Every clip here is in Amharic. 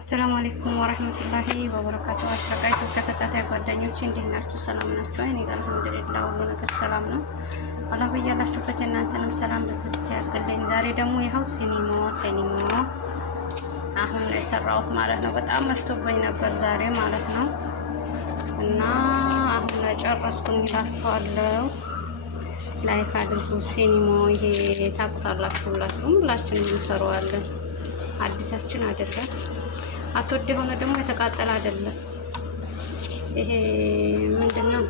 አሰላሙ አለይኩም ወራህመቱላሂ ወበረካቱ። አሽራቃይቱ ተከታታይ ጓደኞቼ እንዴት ናችሁ? ሰላም ናችሁ? እኔ ጋር አልሐምዱሊላህ ሁሉ ነገር ሰላም ነው። አላህ በያላችሁበት እናንተንም ሰላም ብዝት ያርግልኝ። ዛሬ ደግሞ ይኸው ሲኒሞ አሁን የሰራሁት ማለት ነው። በጣም መሽቶብኝ ነበር ዛሬ ማለት ነው እና አሁን ጨረስኩኝ እላችኋለሁ። ላይክ አድርጉ። ሲኒሞ ይሄ ታውቁታላችሁ፣ ሁላችንም እንሰራዋለን። አዲሳችን አይደለም። አስወድ የሆነ ደግሞ የተቃጠለ አይደለም። ይሄ ምንድነው?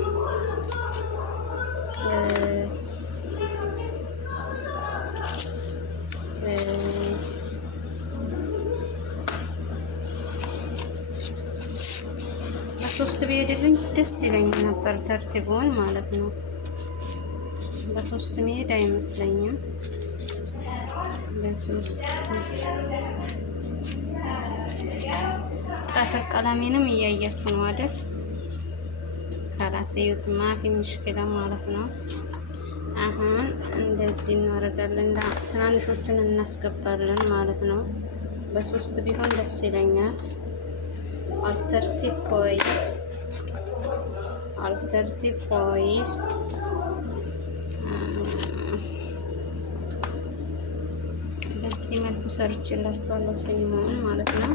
በሶስት ቢሄድልኝ ደስ ይለኝ ነበር፣ ተርቲቡን ማለት ነው። በሶስት መሄድ አይመስለኝም። በሶስት ጠፍር ቀለሜንም እያያችሁ ነው አይደል? ካላሰዩት ማፊ ምሽክላ ማለት ነው። አሁን እንደዚህ እናደርጋለን። ትናንሾችን እናስገባለን ማለት ነው። በሶስት ቢሆን ደስ ይለኛል። አልተርቲቭ ቮይስ በዚህ መልኩ ሰርችላችኋለሁ ሲኒሞውን ማለት ነው።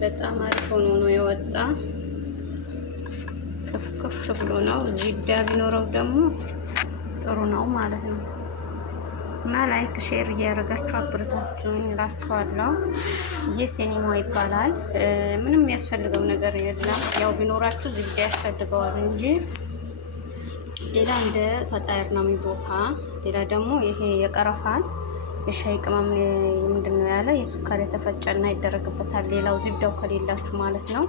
በጣም አሪፍ ሆኖ ነው የወጣ። ክፍ ብሎ ነው። ዚብዳ ቢኖረው ደግሞ ጥሩ ነው ማለት ነው። እና ላይክ ሼር እያደረጋችሁ አብረታችሁኝ እላችኋለሁ። ይህ ሲኒሞ ይባላል። ምንም የሚያስፈልገው ነገር የለም። ያው ቢኖራችሁ ዚብዳ ያስፈልገዋል እንጂ ሌላ እንደ ፈጣየር ነው የሚቦካ። ሌላ ደግሞ ይሄ የቀረፋን የሻይ ቅመም ምንድነው ያለ የሱካር የተፈጨና ይደረግበታል። ሌላው ዚብዳው ከሌላችሁ ማለት ነው።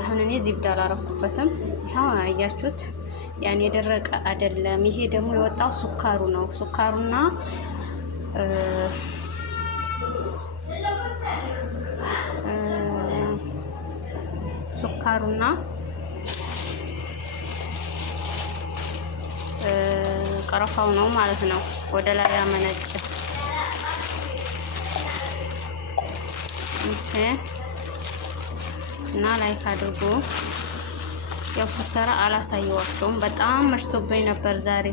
አሁን እኔ ዚብዳ አላረኩበትም። ይሄው አያችሁት፣ ያን የደረቀ አይደለም። ይሄ ደግሞ የወጣው ሱካሩ ነው። ሱካሩና ቀረፋው ነው ማለት ነው። ወደ ላይ ያመነጭ እና ላይክ አድርጉ። ያው ስሰራ አላሳየዋቸውም። በጣም መሽቶብኝ ነበር ዛሬ።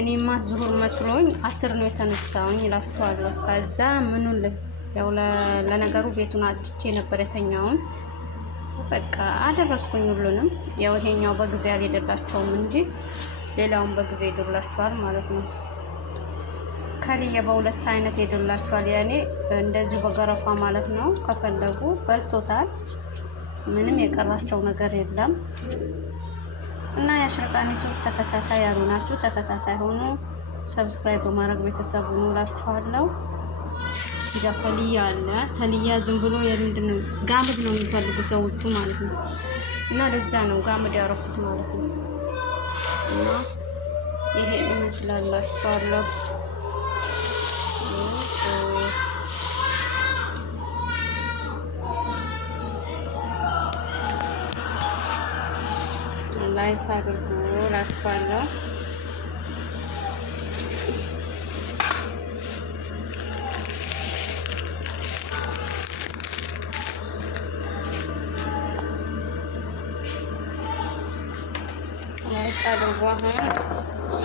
እኔማ ዙሁር መስሎኝ 10 ነው የተነሳውኝ እላችኋለሁ። ከዛ ምኑን ያው ለነገሩ ቤቱን አጭቼ ነበር የተኛውን። በቃ አደረስኩኝ ሁሉንም። ያው ይሄኛው በጊዜ አልሄደላቸውም እንጂ ሌላውን በጊዜ ይደላቸዋል ማለት ነው። ከልየ በሁለት አይነት ሄዶላችኋል። ያኔ እንደዚሁ በገረፋ ማለት ነው። ከፈለጉ በልቶታል። ምንም የቀራቸው ነገር የለም። እና የአሽረቃኒቱ ተከታታይ ያሉ ናችሁ፣ ተከታታይ ሆኑ። ሰብስክራይብ በማድረግ ቤተሰብ ሆኑ እላችኋለሁ። እዚህ ጋር ከልያ አለ። ከልያ ዝም ብሎ የምንድነው ጋምድ ነው የሚፈልጉ ሰዎቹ ማለት ነው። እና ለዛ ነው ጋምድ ያረኩት ማለት ነው። እና ይሄ ይመስላላችኋለሁ። ላይክ አድርጉ እላችኋለሁ። ላይክ አድርጉ። አሁን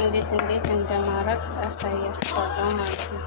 እንዴት እንደማረግ አሳያችኋለሁ ማለት ነው።